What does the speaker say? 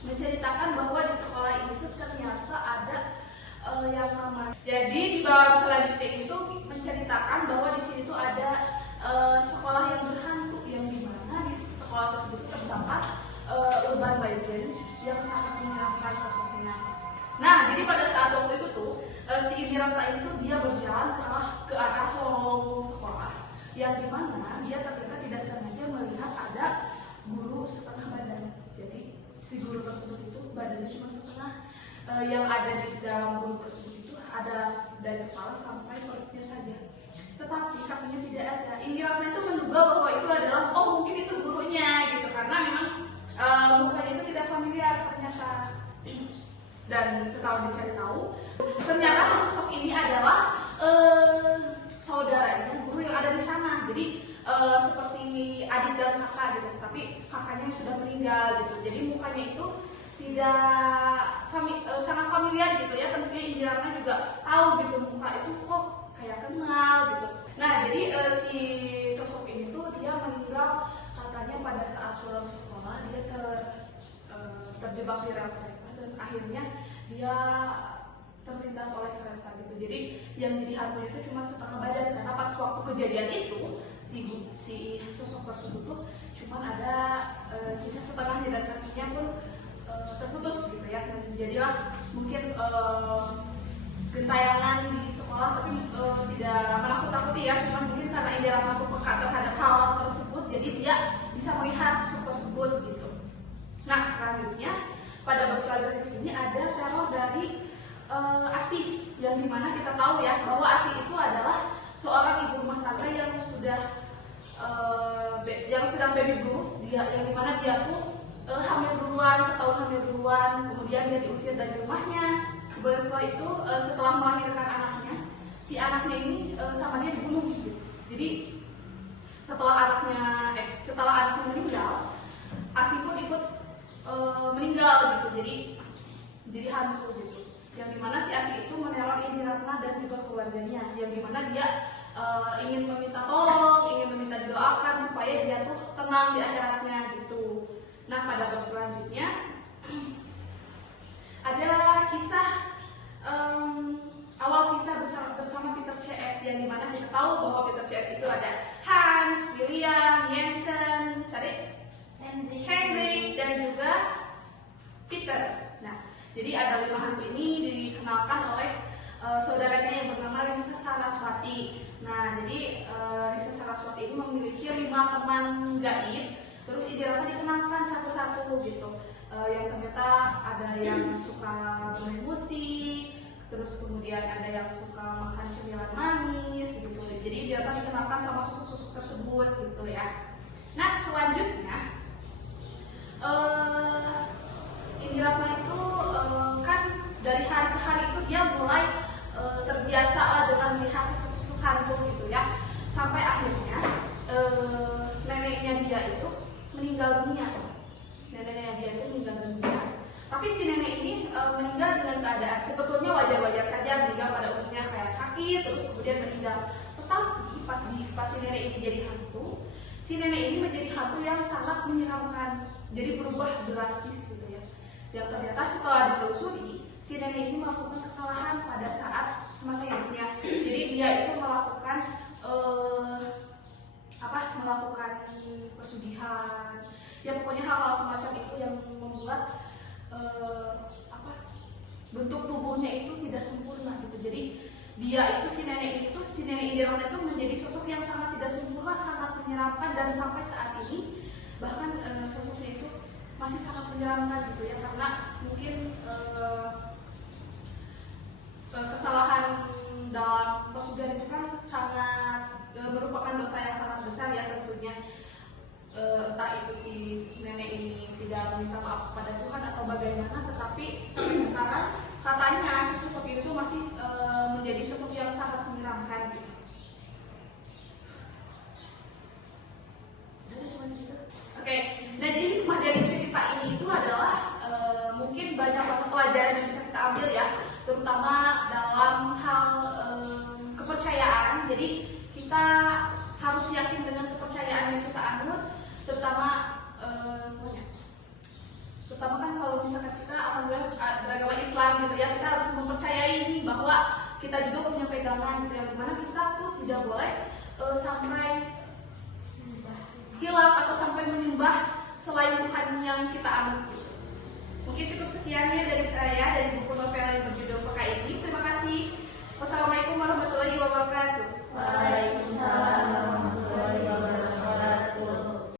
menceritakan bahwa di sekolah ini tuh ternyata ada yang namanya. Jadi di bab selanjutnya itu menceritakan bahwa di sini tuh ada sekolah yang berhantu, yang dimana di sekolah tersebut terdapat urban legend yang sangat menyeramkan sosoknya. Nah, jadi pada saat waktu itu tuh si Indirata itu dia berjalan ke arah lorong sekolah, yang dimana dia ternyata tidak sengaja melihat ada guru setengah badan. Jadi si guru tersebut itu badannya cuma setengah, yang ada di dalam guru tersebut itu ada dari kepala sampai perutnya saja. Tetapi kakinya tidak ada. Indirata itu menduga bahwa itu adalah mungkin itu gurunya gitu, karena memang mukanya itu tidak familiar ternyata. Dan setelah dicari tahu, ternyata sosok ini adalah saudaranya guru yang ada di sana. Jadi seperti adik dan kakak gitu, tapi kakaknya sudah meninggal gitu. Jadi mukanya itu tidak sangat familiar gitu ya. Tentunya Indirata juga tahu gitu muka itu kok kayak kenal gitu. Nah, jadi si sosok ini tuh dia meninggal katanya pada saat pulang sekolah. Dia terjebak di rel kereta dan akhirnya dia terlindas oleh kereta gitu. Jadi yang jadi hantunya itu cuma setengah badan, karena pas waktu kejadian itu si sosok tersebut tuh cuma ada sisa setengahnya dan kakinya pun terputus gitu ya. Jadilah mungkin gentayangan di sekolah, tapi tidak menakut-nakuti ya, cuma mungkin karena Indirata tuh peka terhadap hal tersebut, jadi dia bisa melihat sosok tersebut gitu. Nah, selanjutnya pada bab selanjutnya di sini ada teror dari Asih, yang dimana kita tahu ya bahwa Asih itu adalah seorang ibu rumah tangga yang sedang baby blues, yang dimana dia tuh hamil duluan, ketahuan hamil duluan, kemudian dia diusir dari rumahnya. Kemudian setelah itu setelah melahirkan anaknya, si anaknya ini sama dia dibunuh gitu. Jadi setelah anaknya meninggal, Asih pun ikut meninggal gitu. Jadi hantu gitu. Yang dimana si Asih itu meneror Indirata dan juga keluarganya, yang dimana dia ingin meminta tolong, ingin meminta didoakan supaya dia tuh tenang di akhiratnya gitu. Nah, pada bab selanjutnya ada kisah awal kisah bersama Peter CS, yang dimana kita tahu bahwa Peter CS itu ada Hans, William, Jensen, Henry dan juga Peter. Nah, jadi ada 5 hantu ini dikenalkan oleh saudaranya yang bernama Risa Saraswati. Nah, jadi Risa Saraswati ini memiliki 5 teman gaib. Terus Indirata dikenalkan satu-satu gitu. Yang ternyata ada yang suka bermain musik, terus kemudian ada yang suka makan cemilan manis gitu. Jadi Indirata dikenalkan sama sosok-sosok tersebut gitu ya. Nah, selanjutnya Indirata itu kan dari hari ke hari itu dia mulai terbiasa lah dengan melihat sosok-sosok hantu gitu ya, sampai akhirnya neneknya dia itu meninggal dunia. Tapi si nenek ini meninggal dengan keadaan sebetulnya wajar-wajar saja, juga pada umumnya kayak sakit terus kemudian meninggal. Tetapi pas si nenek ini jadi hantu, si nenek ini menjadi hantu yang sangat menyeramkan. Jadi berubah drastis gitu ya. Yang ternyata setelah ditelusuri, si nenek ini melakukan kesalahan pada saat semasa hidupnya. Jadi dia itu melakukan pesugihan, ya pokoknya hal-hal semacam itu yang membuat bentuk tubuhnya itu tidak sempurna gitu. Jadi dia itu si nenek Indirata itu menjadi sosok yang sangat tidak sempurna, sangat menyeramkan, dan sampai saat ini bahkan sosoknya itu masih sangat menyeramkan gitu ya, karena mungkin kesalahan dalam pesugihan itu kan sangat merupakan dosa yang sangat besar ya tentunya. Entah itu si nenek ini tidak meminta maaf kepada Tuhan atau bagaimana, tetapi sampai sekarang katanya si sosok itu masih menjadi sosok yang sangat menyeramkan gitu. Oke, nah jadi hikmah dari cerita ini itu adalah mungkin banyak banget pelajaran yang bisa kita ambil ya, terutama dalam hal kepercayaan. Jadi kita harus yakin dengan kepercayaan yang kita anut, terutama kan kalau misalkan kita juga punya pegangan gitu, yang dimana kita tuh tidak boleh sampai hilaf atau sampai menyembah selain Tuhan yang kita anut. Mungkin cukup sekiannya dari saya dari buku novel yang berjudul Peka ini. Terima kasih. Wassalamualaikum warahmatullahi wabarakatuh. Waalaikumsalam warahmatullahi wabarakatuh.